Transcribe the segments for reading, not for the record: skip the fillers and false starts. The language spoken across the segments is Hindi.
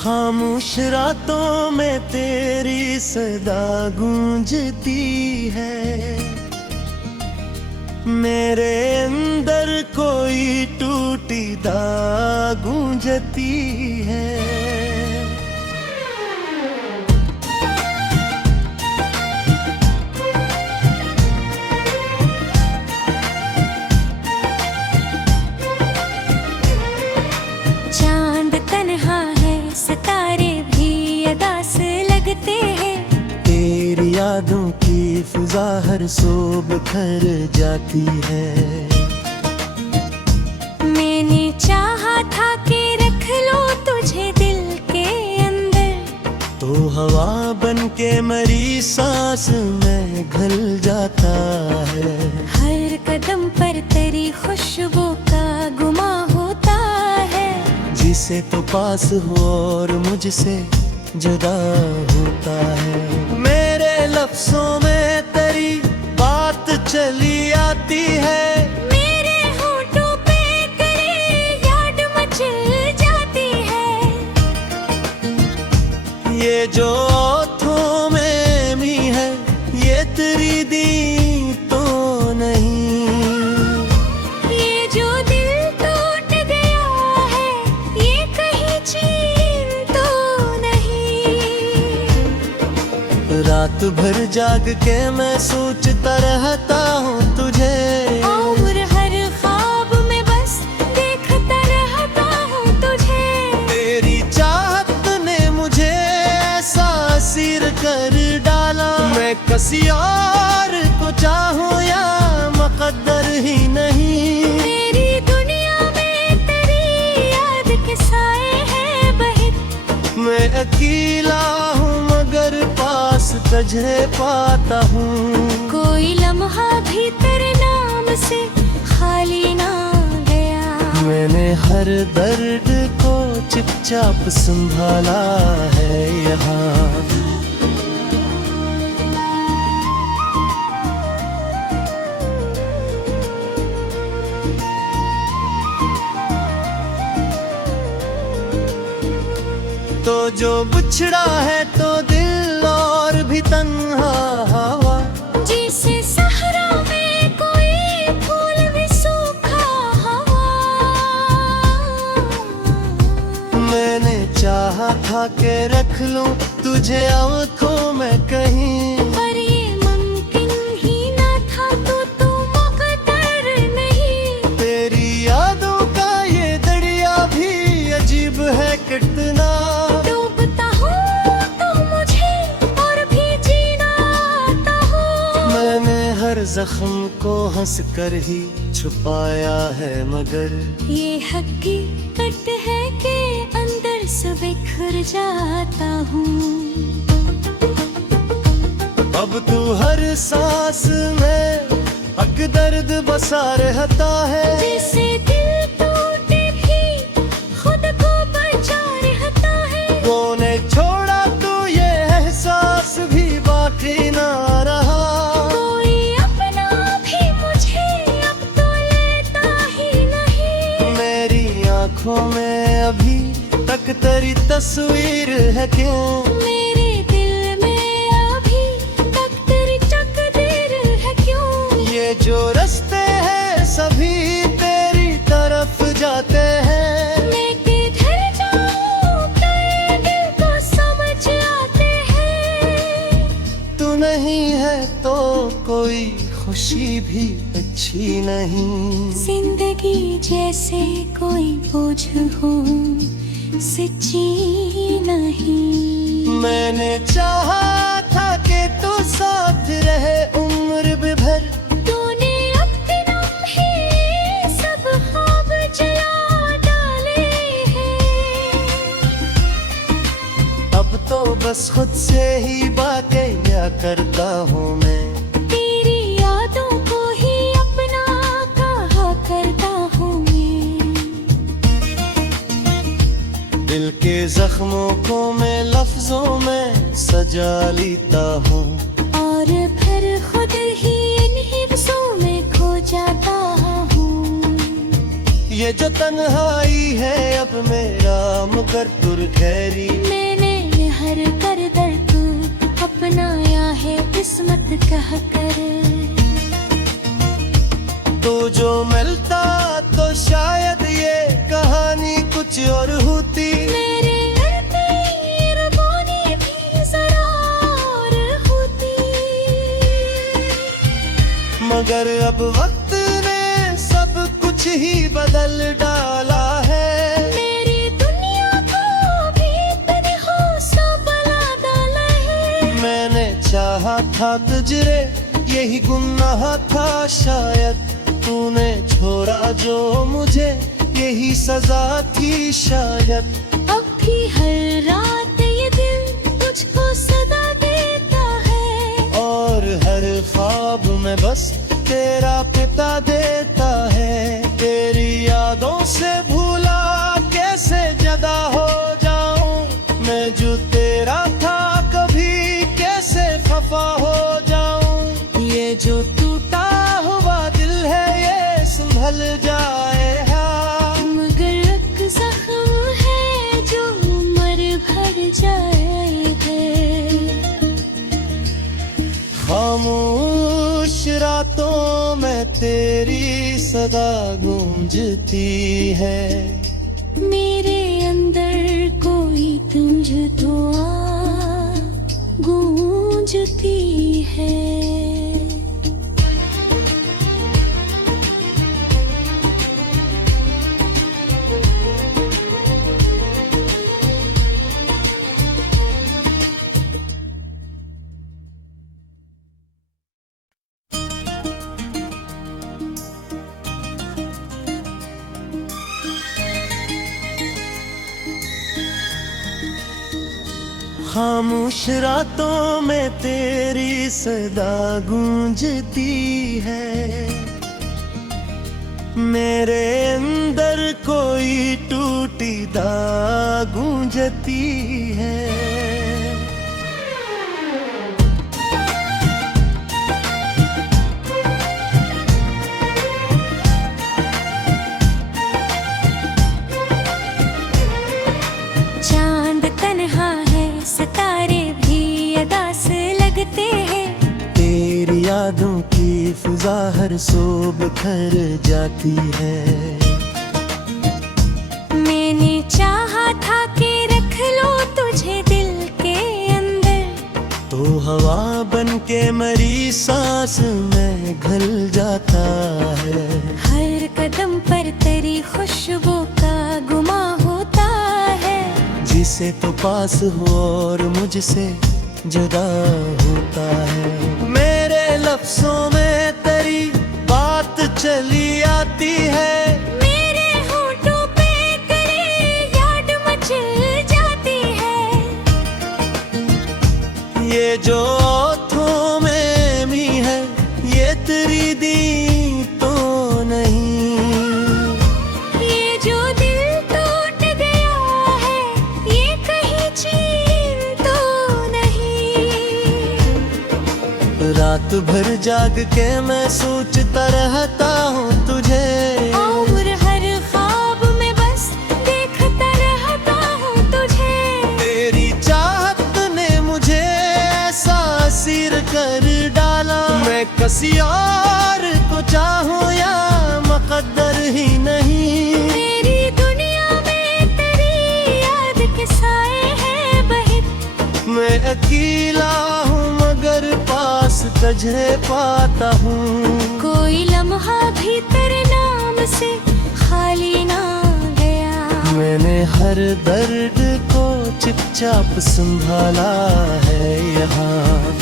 खामोश रातों में तेरी सदा गूंजती है। मेरे अंदर कोई टूटी दाग गूंजती है। चांद तन्हा है, सितारे भी अदास लगते हैं। तेरी यादों की फिजा हर सो बिखर जाती है। मैंने चाहा था कि रख लो तुझे दिल के अंदर, तो हवा बन के मरी सांस में घुल जाता है। हर कदम पर तेरी खुशबू का गुमा होता है। जिसे तो पास हो और मुझसे जुदा होता है। मेरे लफ्जों में तेरी बात चली आती है। मेरे होठों पे तेरी याद मचल जाती है। ये जो ओठों में भी है, ये तेरी दी तो नहीं। ये जो दिल टूट गया है, ये कहीं चीन तो नहीं। रात भर जाग के मैं सोचता रहता हूँ तुझे। और हर ख्वाब में बस देखता रहता हूँ तुझे। तेरी चाहत ने मुझे ऐसा असीर कर डाला। मैं किसी और को चाहूँ या मुकद्दर ही नहीं। मेरी दुनिया में तेरी याद के साए हैं बहित। मैं अकेला हूँ मगर पास तुझे पाता हूँ। कोई लम्हा भी तेरे नाम से खाली ना गया। मैंने हर दर्द को चुपचाप संभाला है यहाँ। तो जो बिछड़ा है तो दिल और भी तन्हा हवा। जिसे सहरा में कोई फूल भी सूखा हवा। मैंने चाहा था कि रख लूं तुझे आंखों में कहीं। पर ये मुमकिन ही ना था, तू मुकद्दर नहीं। तेरी यादों का ये दरिया भी अजीब है कितना। डूबता हूँ तो मुझे और भी जीना आता हूँ। मैंने हर जख्म को हंस कर ही छुपाया है मगर ये हकीकत है कि अंदर से बिखर जाता हूँ। अब तू हर सांस में हक दर्द बसा रहता है। जैसे दिल टूटे भी खुद को बचा रहता है। तूने छोड़ा तो ये एहसास भी बाकी ना रहा। कोई अपना भी मुझे अब तो लेता ही नहीं। मेरी आंखों में अभी तक तेरी तस्वीर है क्यों। मेरे दिल में अभी तक तेरी तकदीर है क्यों। ये जो रास्ते हैं सभी तेरी तरफ जाते हैं। मैं किधर जाऊँ तेरे दिल को समझ आते हैं। तू नहीं है तो कोई खुशी भी अच्छी नहीं। जिंदगी जैसे कोई बोझ हो, सच्ची नहीं। मैंने चाहा था कि तू साथ रहे उम्र भर। तूने अपने लम्हे सब ख्वाब जला डाले हैं। अब तो बस खुद से ही बातें क्या करता हूँ मैं। तेरी यादों को ही अपना कहा करता हूँ मैं। दिल के जख्मों को मैं लफ्जों में सजा लेता हूँ। और फिर खुद ही इन हिफ्सों में खो जाता हूँ। ये ये जो तन्हाई है अब मेरा मुकर तुर खैरी। मैंने हर कर दर तू अपनाया है किस्मत कह कर। तो जो मिलता तो शायद ये कहानी कुछ और होती। मेरे रबोनी भी जरा और होती। मगर अब वक्त ने सब कुछ ही बदल डाला है। मेरी दुनिया को भी तन्हा सा बना डाला है। मैंने चाहा था तुझे यही गुनाह था शायद। तूने छोड़ा जो मुझे यही सजा थी शायद। अब भी हर रात ये दिल तुझको सदा देता है। और हर ख्वाब में बस तेरा पिता देता है। तेरी यादों से भूला कैसे जदा हो जाऊं। मैं जो तेरा था कभी कैसे खफा हो जाऊं। ये जो टूटा हुआ दिल है ये संभल जाएगा। मगर एक जख्म है जो उम्र भर जाए है। खामोश रातों में तेरी सदा गूंजती है। मेरे अंदर कोई तुझ दुआ गूंजती है। खामोश रातों में तेरी सदा गूंजती है। मेरे अंदर कोई टूटी दाग गूंजती है। चांद तन्हा है सितारे भी अदास लगते हैं। तेरी यादों की फिजा हर सो बिखर जाती है। मैंने चाहा था कि रख लो तुझे दिल के अंदर। तो हवा बन के मरी सांस में घुल जाता है। हर कदम पर तेरी खुशबू का गुमा होता है। जिसे तो पास हो और मुझसे जुदा होता है। मेरे लफ्जों में तेरी बात चली आती है। मेरे होठों पे तेरी याद मचल जाती है। ये जो ओठों में भी है ये तेरी दी तो नहीं। ये जो दिल टूट गया है ये कहीं चीर तो नहीं। रात भर जाग के मैं सोचता रहता हूँ तुझे। और हर ख्वाब में बस देखता रहता हूँ तुझे। तेरी चाहत ने मुझे ऐसा असीर कर डाला। मैं किसी और को चाहूँ या मुकद्दर ही नहीं। मेरी दुनिया में तेरी याद के साए हैं बहित। मैं अकेला हूँ मगर पास तुझे पाता हूँ। कोई लम्हा भी तेरे नाम से खाली ना गया। मैंने हर दर्द को चुपचाप संभाला है यहाँ।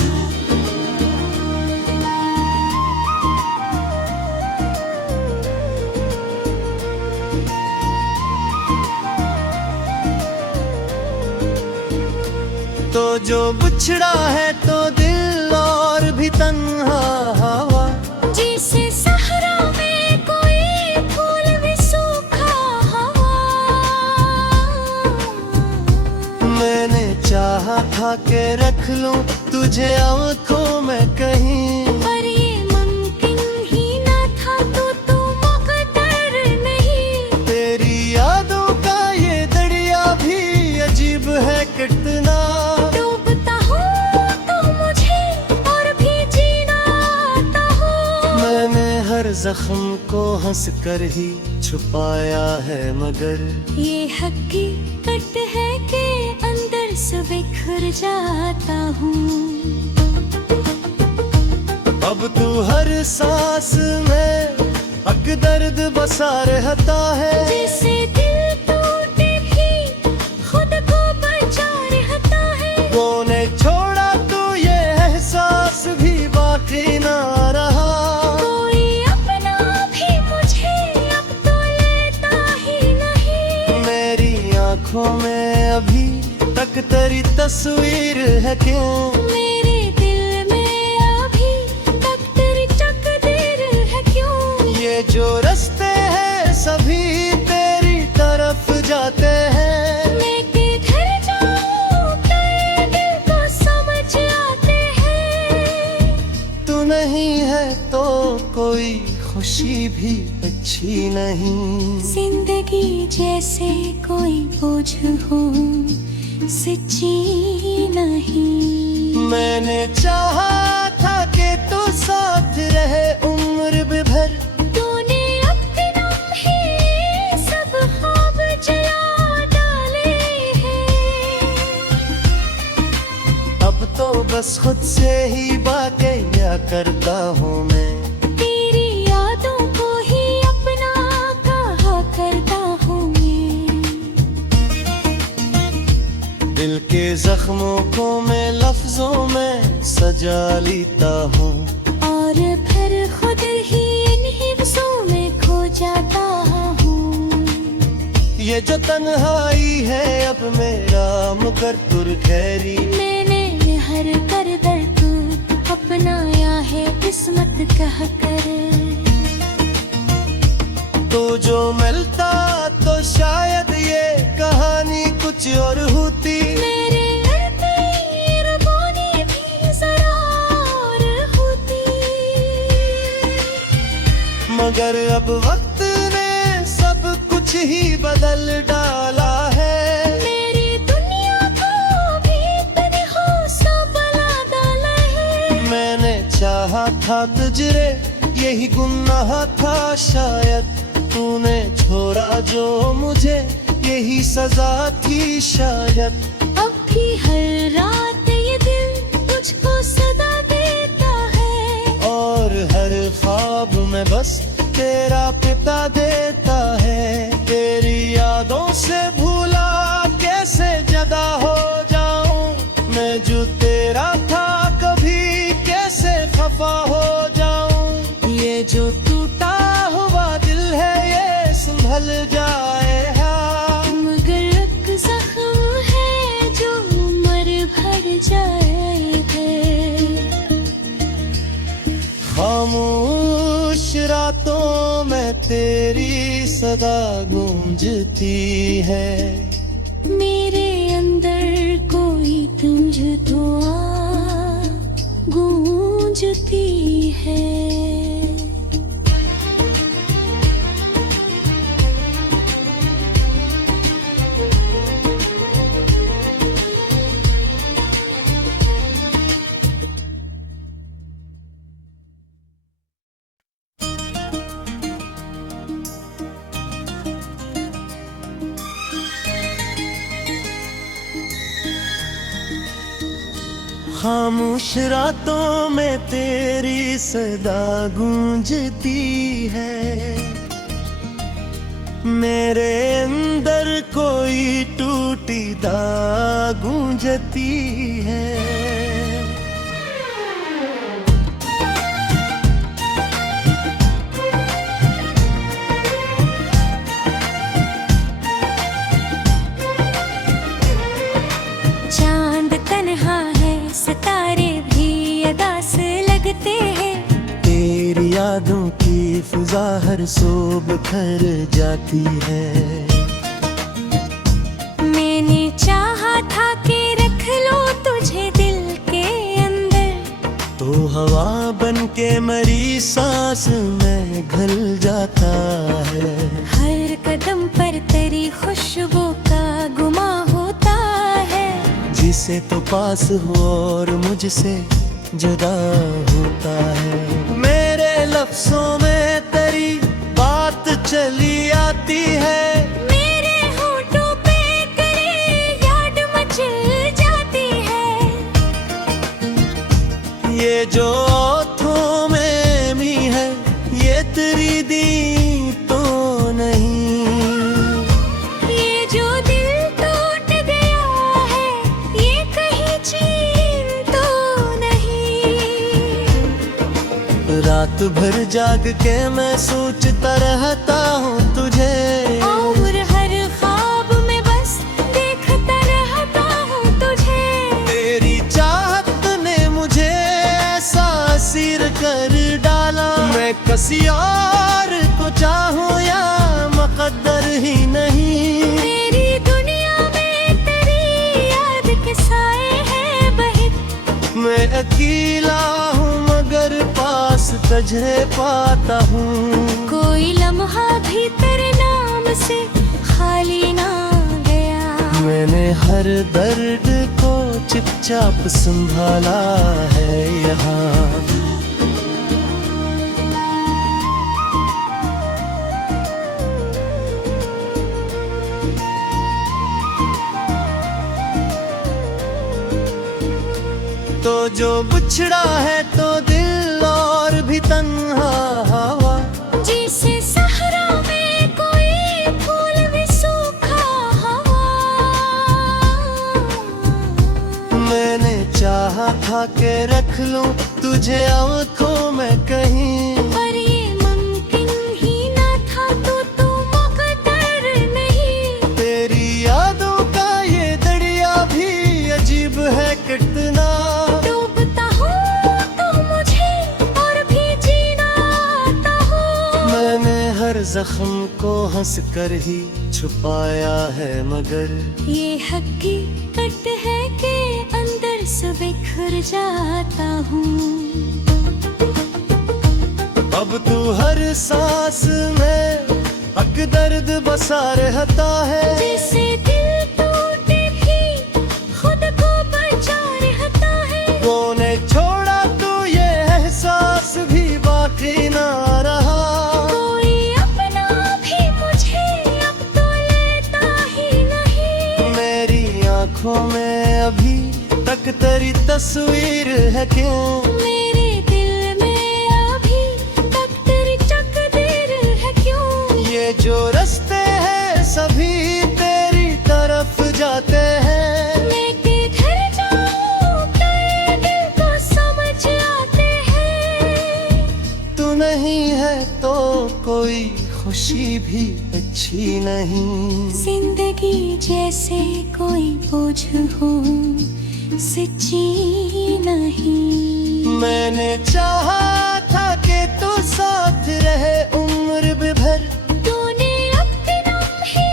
तो जो बिछड़ा है तो दिल और भी तन्हा हवा। जिसे सहरा में कोई फूल भी सूखा हवा। मैंने चाहा था कि रख लूं तुझे आंखों में कहीं। पर ये मुमकिन ही ना था तो मुकद्दर नहीं। जख्म को हंस कर ही छुपाया है, मगर ये हकीकत है कि अंदर से बिखर जाता हूँ। अब तू हर सांस में हक दर्द बसा रहता है, जैसे दिल टूटे भी खुद को बचा रहता है। तूने छोड़ा तो ये एहसास भी बाकी ना रहा, कोई अपना भी मुझे अब तो लेता ही नहीं। मेरी आंखों में अभी तक तेरी तस्वीर है क्यों, मेरे दिल में अभी तक तेरी तकदीर है क्यों। ये जो रास्ते हैं सभी तेरी तरफ जाते हैं, मैं किधर जाऊं तेरे दिल को समझ आते हैं। तू नहीं है तो कोई खुशी भी अच्छी नहीं। जिंदगी जैसे कोई बोझ हो सच्ची नहीं। मैंने चाहा था कि तू साथ रहे उम्र भर, तूने अपना ही सब ख्वाब जला डाले हैं। अब तो बस खुद से ही बातें क्या करता हूँ मैं, तेरी यादों को ही अपना कहा करता हूँ मैं। दिल के जख्मों को मैं लफ्जों में सजा लेता हूँ, और फिर खुद ही इन्हीं रज़ों में खो जाता हूँ। ये जो तन्हाई है अब मेरा मुकर तुर खैरी, मैंने हर कर दर्द अपनाया है किस्मत कह कर। तो जो मिलता तो शायद ये कहानी कुछ और होती, मेरे रबानी भी जरा और होती। मगर अब वक्त ने सब कुछ ही बदल डाला है, मेरी दुनिया को भी तन्हा सा बना डाला है। मैंने चाहा था तुझरे यही गुनाह था शायद, तूने छोड़ा जो मुझे यही सजा थी शायद। अब भी हर रात ये दिल तुझको सदा देता है, और हर ख्वाब में बस तेरा पिता देता है। तेरी यादों से भूला कैसे जदा हो जाऊं, मैं जो तेरा था कभी कैसे खफा हो जाऊं। ये जो टूटा हुआ दिल है ये संभल जाएगा, मगर एक जख्म है जो उम्र भर जाए है। खामोश रातों में तेरी सदा गूंजती है, मेरे अंदर कोई तुंज दुआ गूंजती है। खामोश रातों में तेरी सदा गूंजती है, मेरे अंदर कोई टूटी दाग गूंजती है। चांद तन्हा है सितारे भी अदास लगते हैं, तेरी यादों की फिजा हर सो बिखर जाती है। मैंने चाहा था कि रख लो तुझे दिल के अंदर, तो हवा बन के मरी सांस में घुल जाता है। हर कदम पर तेरी खुशबू का गुमा होता है, जिसे तो पास हो और मुझसे जुदा होता है। मेरे लफ्जों में चली आती है। मेरे होठों पे करे याद मचल जाती है। ये जो ओठों में मी है ये तेरी दी तो नहीं। ये जो दिल टूट गया है ये कहीं चीर तो नहीं। रात भर जाग के मैं सोचता रहता हूँ तुझे। और हर ख्वाब में बस देखता रहता हूँ तुझे। तेरी चाहत ने मुझे ऐसा असीर कर डाला। मैं किसी और को चाहूँ या मुकद्दर ही नहीं। मेरी दुनिया में तेरी याद के साए हैं बहित। मैं अकेला हूँ मगर पास तुझे पाता हूँ। कोई लम्हा भी तेरे नाम से खाली ना गया। मैंने हर दर्द को चुपचाप संभाला है यहाँ। तो जो बिछड़ा है तो दिल और भी तन्हा हवा। जिसे सहरा में कोई फूल भी सूखा हवा। मैंने चाहा था कि रख लूं तुझे आंखों में कहीं। पर ये मुमकिन ही ना था तू मुकद्दर नहीं। तेरी यादों का ये दरिया भी अजीब है कितना। डूबता हूँ तो मुझे और भी जीना आता हूँ। मैंने हर जख्म को हंस कर ही छुपाया है मगर ये हकीकत है कि अंदर से बिखर जाता हूँ। अब तू हर सांस में हक दर्द बसा रहता है। जैसे दिल टूटे भी खुद को बचा रहता है। तूने छोड़ा तो ये एहसास भी बाकी ना रहा। कोई अपना भी मुझे अब तो लेता ही नहीं। मेरी आंखों में अभी तक तेरी तस्वीर है क्यों। मेरे दिल में अभी तक तेरी तकदीर है क्यों। ये जो रास्ते हैं सभी तेरी तरफ जाते हैं। मैं किधर जाऊं तेरे दिल को समझ आते हैं। तू नहीं है तो कोई खुशी भी अच्छी नहीं। जिंदगी जैसे कोई बोझ हो सच्ची नहीं। मैंने चाहा था कि तू साथ रहे उम्र भर। तूने अपने लम्हे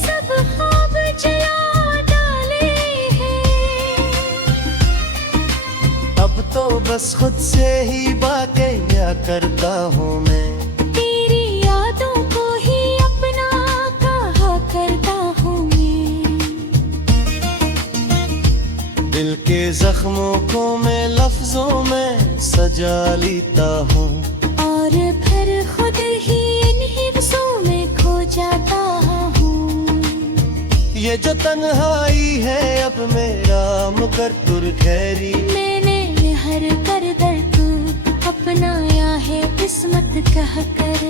सब ख्वाब जला डाले हैं। अब तो बस खुद से ही बातें क्या करता हूँ मैं। तेरी यादों को ही अपना कहा करता हूँ मैं। दिल के जख्मों को मैं लफ्जों में सजा लेता हूँ। और फिर खुद ही इन हिफ्ज़ों में खो जाता हूँ। ये जो तन्हाई है अब मेरा मगर तुर खैरी। मैंने हर कर दर्द अपनाया है किस्मत कह कर।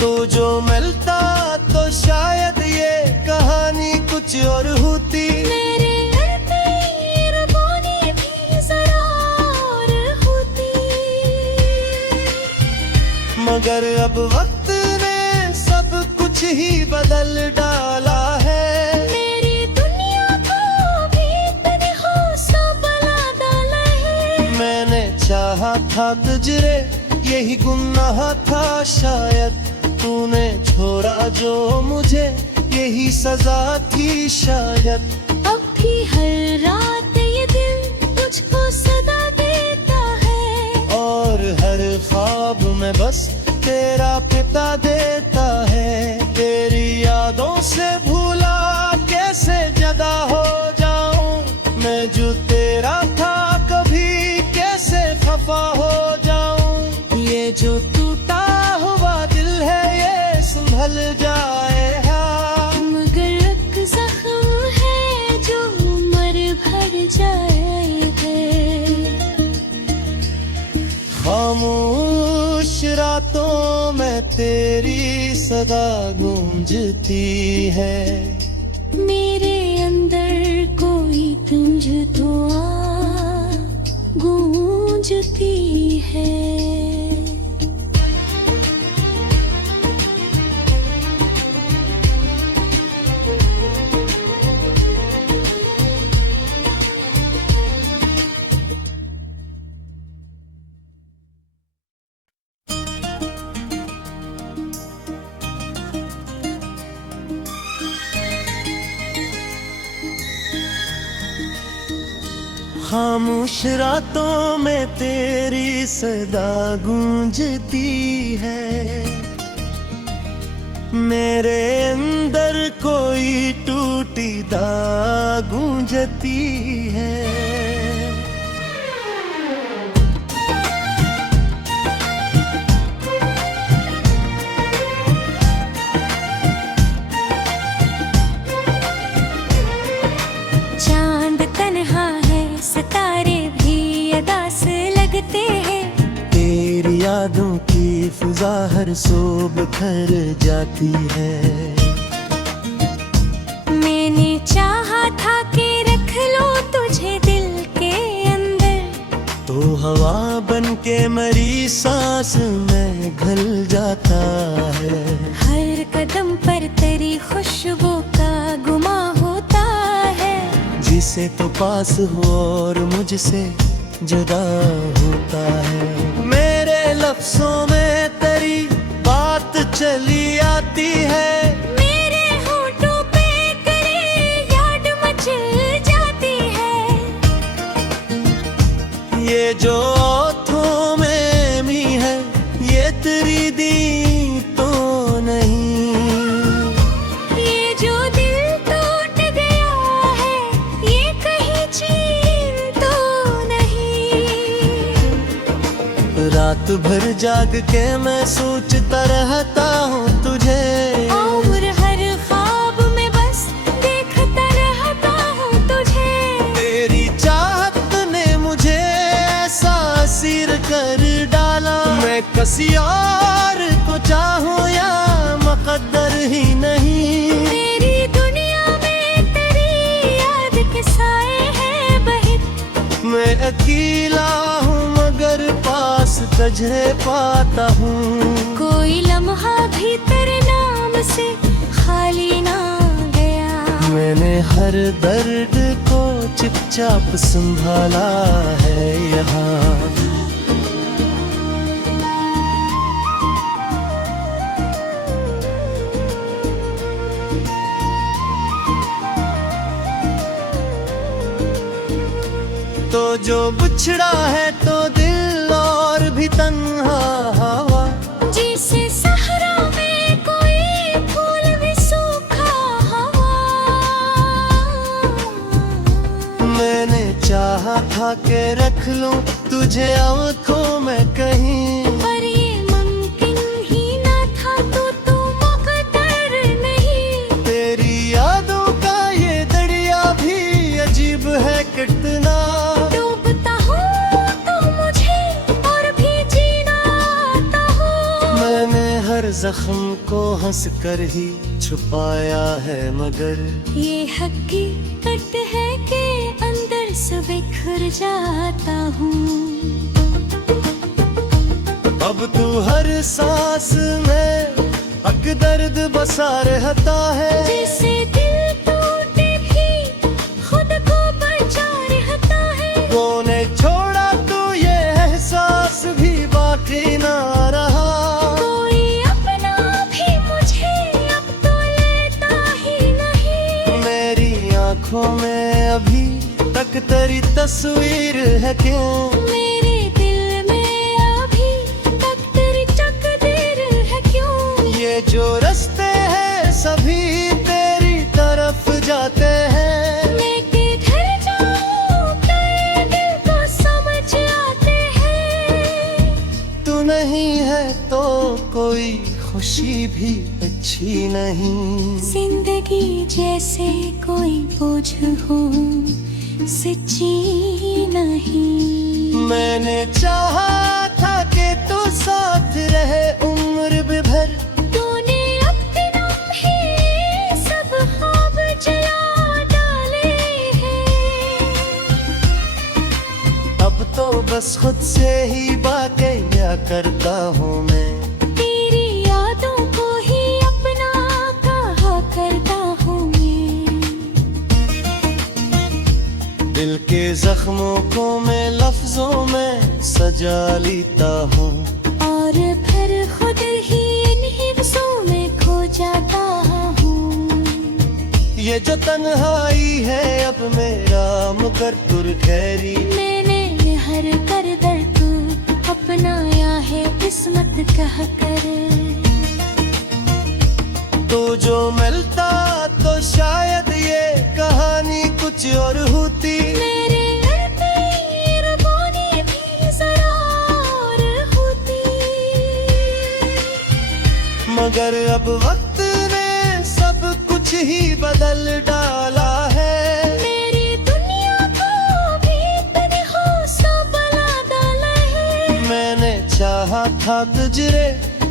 तो जो मिलता तो शायद ये कहानी कुछ और होती। मेरे घर पे ये रबानी भी जरा और होती। मगर अब वक्त ने सब कुछ ही बदल डाला है। मेरी दुनिया को भी तन्हा सा बना डाला है। मैंने चाहा था तुझे यही गुनाह था शायद। तूने छोड़ा जो मुझे यही सजा थी शायद। अब भी हर रात ये दिल तुझको सदा देता है। और हर ख्वाब में बस तेरा पिता देता है। तेरी यादों से भूला कैसे जदा हो जाऊं। मैं जो तेरा था कभी कैसे खफा हो जाऊं। ये जो टूटा में तेरी सदा गूंजती है। मेरे अंदर कोई गूंज तो गूंजती है। खामोश रातों में तेरी सदा गूंजती है। मेरे अंदर कोई टूटी दाग गूंजती है। चांद तन्हा है, सितारे भी अदास लगते हैं। तेरी यादों की फिजा हर सो बिखर जाती है। मैंने चाहा था कि रख लो तुझे दिल के अंदर, तो हवा बन के मरी सांस में घुल जाता है। हर कदम पर तेरी खुशबू का गुमा होता है। जिसे तो पास हो और मुझसे जुदा होता है। मेरे लफ्जों में तेरी बात चली आती है। मेरे होठों पे तेरी याद मचल जाती है। ये जो ओठों में मी है, ये तेरी दी तो नहीं। ये जो दिल टूट गया है, ये कहीं चीन तो नहीं। रात भर जाग के मैं सोचता रहता हूँ तुझे। उम्र हर ख्वाब में बस देखता रहता हूँ तुझे। तेरी चाहत ने मुझे ऐसा असीर कर डाला। मैं किसी और को चाहूँ या मुकद्दर ही नहीं। तेरी दुनिया में तेरी याद के साए हैं बहित। मैं अकेला हूँ मगर पास तुझे पाता हूँ। कोई लम्हा भी तेरे नाम से खाली ना गया। मैंने हर दर्द को चुपचाप संभाला है यहाँ। तो जो बिछड़ा है तो दिल और भी तन्हा हवा। जिसे सहरा में कोई फूल भी सूखा हवा। मैंने चाहा था कि रख लूं तुझे आंखों में कहीं। पर ये मुमकिन ही ना था, तू मुकद्दर नहीं। तेरी यादों का ये दरिया भी अजीब है कितना। डूबता हूँ तो मुझे और भी जीना आता हूँ। मैंने हर जख्म को हंस कर ही छुपाया है मगर ये हकीकत है कि अंदर से बिखर जाता हूँ। अब तू हर सांस में अक दर्द बसा रहता है। जैसे दिल टूटे भी खुद को बचा रहता है। तूने छोड़ा तो ये एहसास भी बाकी ना रहा। कोई अपना भी मुझे अब तो लेता ही नहीं। मेरी आंखों में अभी तक तेरी तस्वीर है क्यों। मेरे दिल में अभी तक तेरी तकदीर है क्यों। ये जो रास्ते हैं सभी तेरी तरफ जाते हैं। मैं किधर जाऊं तेरे दिल को समझ आते हैं। तू नहीं है तो कोई खुशी भी अच्छी नहीं। जिंदगी जैसे कोई बोझ हो, सच्ची नहीं। मैंने चाहा था कि तू साथ रहे उम्र भी भर। अब तो बस खुद से ही बातें क्या करता हूँ मैं। तेरी यादों को ही अपना कहा करता हूँ मैं। दिल के जख्मों को मैं लफ्जों में सजा लेता हूँ, और फिर खुद ही इन हिस्सों में खो जाता हूँ। ये जो तन्हाई है अब मेरा मुकद्दर खैरी, मैंने हर कर दर्द अपनाया है किस्मत कह कर। तो जो मिलता तो शायद ये कहानी कुछ और होती। मेरे मेहरबानी भी जरा और होती। मगर अब वक्त ने सब कुछ ही बदल डाला है। मेरी दुनिया को भी तन्हा सा बना डाला है। मैंने चाहा था तुझे,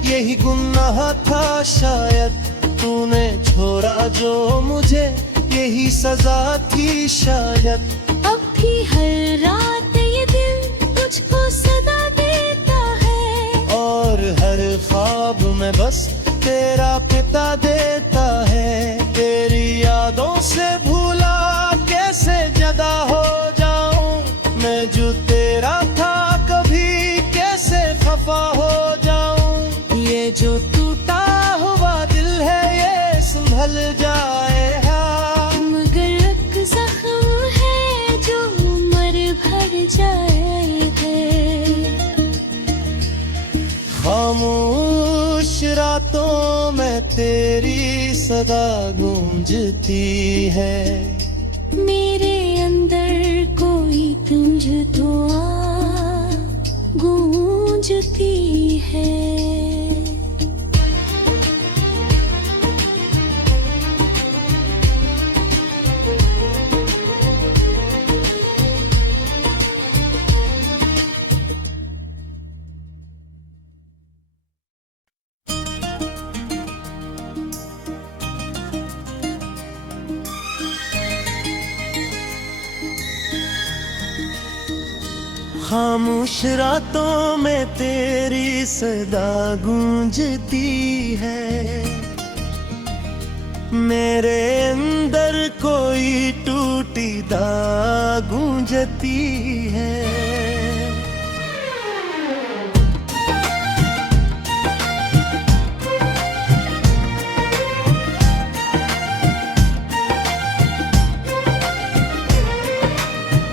यही गुनाह था शायद। तूने छोड़ा जो मुझे, यही सजा थी शायद। अब भी हर रात ये दिल तुझको सदा देता है, और हर ख्वाब में बस तेरा पिता देता है। तेरी यादों से भूला कैसे जदा हो जाऊं मैं, जो तेरा था कभी कैसे खफा हो जाऊं। ये जो टूटा हुआ दिल है ये संभल जाएगा, मगर एक जख्म है जो उम्र भर जाए है। खामोश रातों में तेरी सदा गूंजती है। मेरे अंदर कोई गूंज दुआ गूंजती है। खामोश रातों में तेरी सदा गूंजती है। मेरे अंदर कोई टूटी दाग गूंजती है।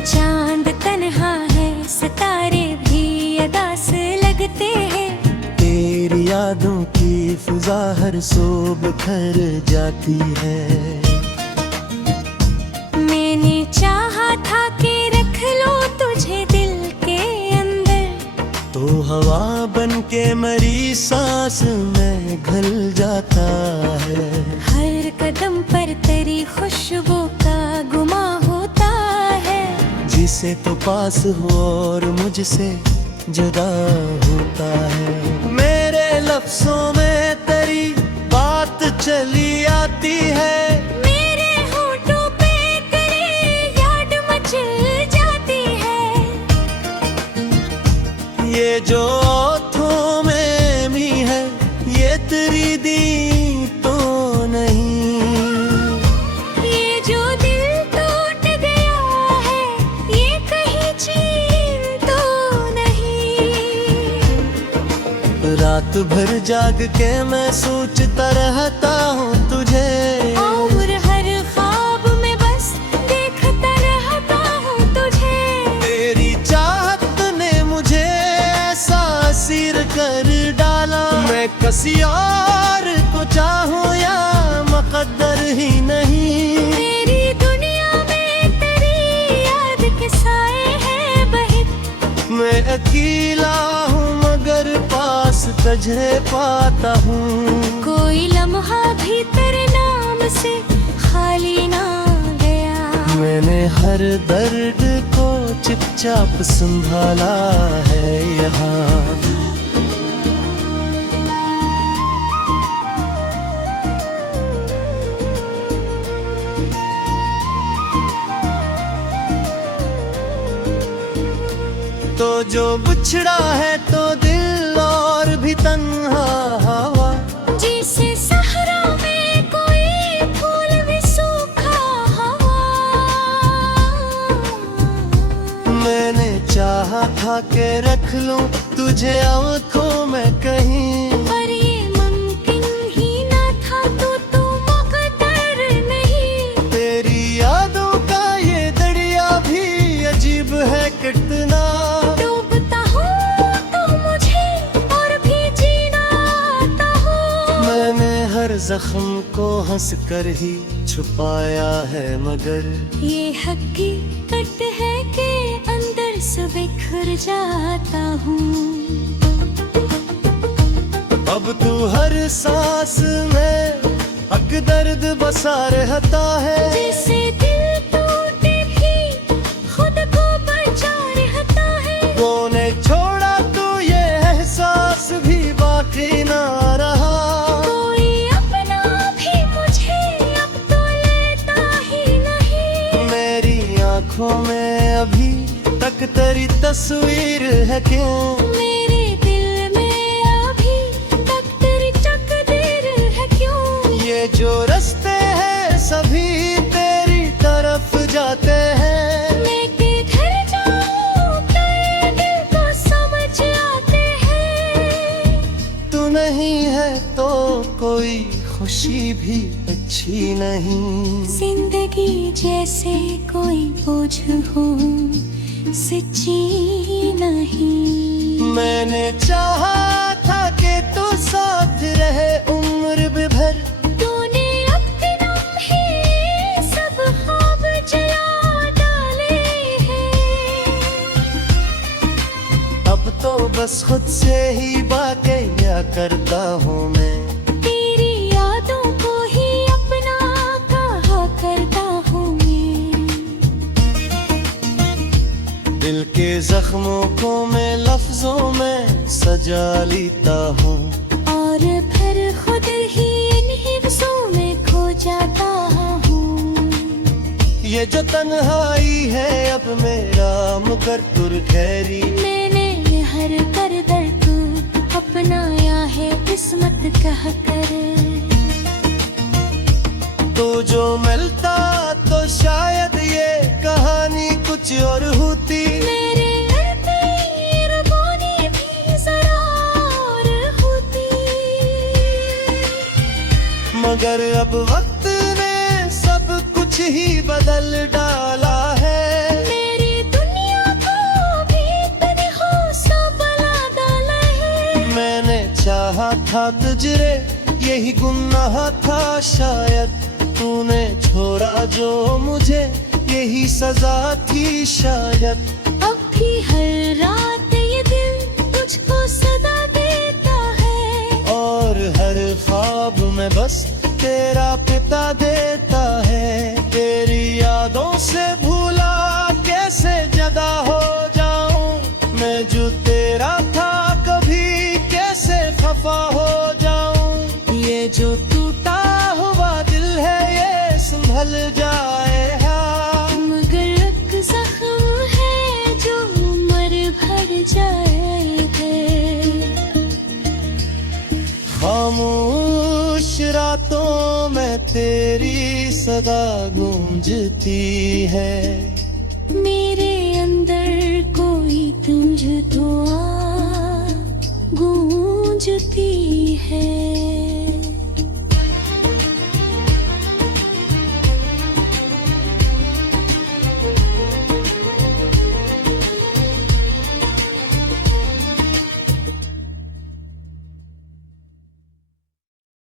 चांद तन्हा है, सितारे भी अदास लगते हैं। तेरी यादों की फिजा हर सो बिखर जाती है। मैंने चाहा था कि रख लो तुझे दिल के अंदर, तो हवा बन के मरी सांस में घुल जाता है। हर कदम पर तेरी खुशबू का गुमा होता है। जिसे तो पास हो और मुझसे जुदा होता है। मेरे लफ्जों में तेरी बात चली आती है। मेरे होठों पे तेरी याद मचल जाती है। ये जो ओठों में भी है ये तेरी दी तो नहीं। ये जो दिल टूट गया है ये कहीं चीर तो नहीं। रात भर जाग के मैं सोचता रहता हूँ तुझे। और हर ख्वाब में बस देखता रहता हूँ तुझे। तेरी चाहत ने मुझे ऐसा असीर कर डाला। मैं किसी और को चाहूँ या मुकद्दर ही नहीं। मेरी दुनिया में तेरी याद के साए हैं बहित। मैं अकेला हूँ मगर पास तुझे पाता हूँ। कोई लम्हा भी तेरे नाम से खाली ना गया। मैंने हर दर्द को चुपचाप संभाला है यहाँ। तो जो बिछड़ा है तो दिल और भी तन्हा हवा, जैसे सहरा में कोई फूल भी सूखा हवा। मैंने चाहा था कि रख लूं तुझे आंखों में कहीं, पर ये मुमकिन ही न था, तू मुकद्दर नहीं। तेरी यादों का ये दरिया भी अजीब है कितना, डूबता हूँ तो मुझे और भी जीना आता हो। मैंने हर जख्म को हंस कर ही छुपाया है, मगर ये हकीकत है कि अंदर से बिखर जाता हूँ। अब तू हर सांस में हक दर्द बसा रहता है, जैसे दिल टूटे भी खुद को बचा रहता है। तूने छोड़ा तो ये एहसास भी बाकी ना रहा, कोई अपना भी मुझे अब तो लेता ही नहीं। मेरी आंखों में अभी तक तेरी तस्वीर है क्यों, मेरे दिल में अभी तक तेरी तकदीर है क्यों। ये जो रास्ते हैं सभी तेरी तरफ जाते हैं, मैं किधर जाऊं तेरे दिल को समझ आते हैं। तू नहीं है तो कोई खुशी भी अच्छी नहीं, जिंदगी जैसे कोई बोझ हो सच्ची नहीं। मैंने चाहा था कि तू साथ रहे उम्र भर, तूने अपने लम्हे सब ख्वाब जला डाले हैं। अब तो बस खुद से ही बातें क्या करता हूँ मैं, तेरी यादों को ही अपना कहा करता हूँ मैं। दिल के जख्मों को मैं लफ्जों में सजा लेता हूँ, और फिर खुद ही इन हिफ्ज़ों में खो जाता हूँ। ये जो तन्हाई है अब मेरा मुकर तुर खैरी, मैंने हर कर दर्द अपनाया है किस्मत कह कर। तो जो मिलता तो शायद ये कहानी कुछ और होती, मेरे मेहरबानी भी जरा और होती। मगर अब वक्त ने सब कुछ ही बदल डाला है, मेरी दुनिया को भी तन्हा सा बना डाला है। मैंने चाहा था तुझे यही गुनाह था शायद, तूने छोड़ा जो मुझे यही सजा थी शायद। अब भी हर रात ये दिल तुझको सदा देता है, और हर ख्वाब में बस तेरा पिता देता है। तेरी यादों से भूला कैसे जदा हो जाऊं, मैं जो तेरा था कभी कैसे खफा हो जाऊं। ये जो टूटा हुआ दिल है ये संभल जाएगा, मगर एक जख्म है जो उम्र भर जाए है। खामोश रातों में तेरी सदा गूंजती है, मेरे अंदर कोई तुझ दुआ गूंजती है।